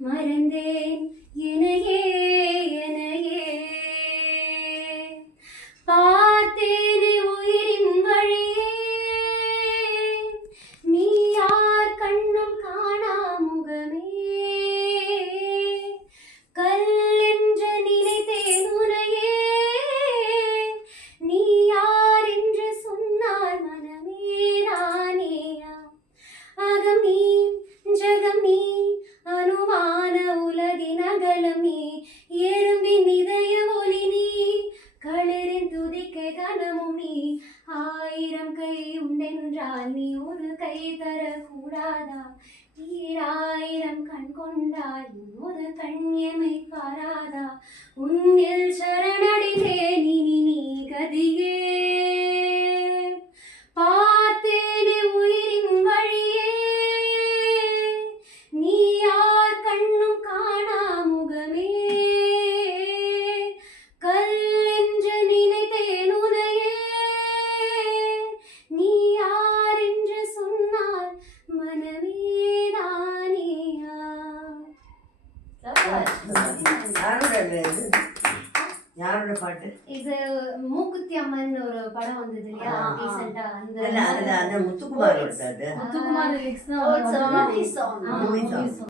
மறந்தேன் எனையே எனையே பார்த்தேனே உயிரின் வழியே நீ யார் கண்ணும் காணா முகமே கல் என்று நினைத்தேன் உனையே நீ யார் என்று சொன்னார் மனமே நானேயா அகம் நீ ஜகம் நீ அனுமான உலகின் அகலம் நீ எறும்பின் இதய ஒலி நீ களிரின் துதிக்கை கனமும் நீ ஆயிரம் கை உண்டென்றால் நீ ஒரு கை தரக்கூடாதா ஈராயிரம் கண் கொண்டால் நீ ஒரு கண் எமை பாராதா உன்னில் சரணடைந்தேன் இனி நீ கதியே பார்த்தேனே உயிரின் வழியே நீ யார் கண்ணும் காணா முகமே கல் என்று நினைத்தேன் உனையே நீ யார் என்று சொன்னால் மனமே தானேயா. யாரோட பாட்டு இது மூக்குத்தி அம்மன் ஒரு படம் வந்தது இல்லையா ரீசெண்டா அந்த முத்துக்குமார் முத்துக்குமார்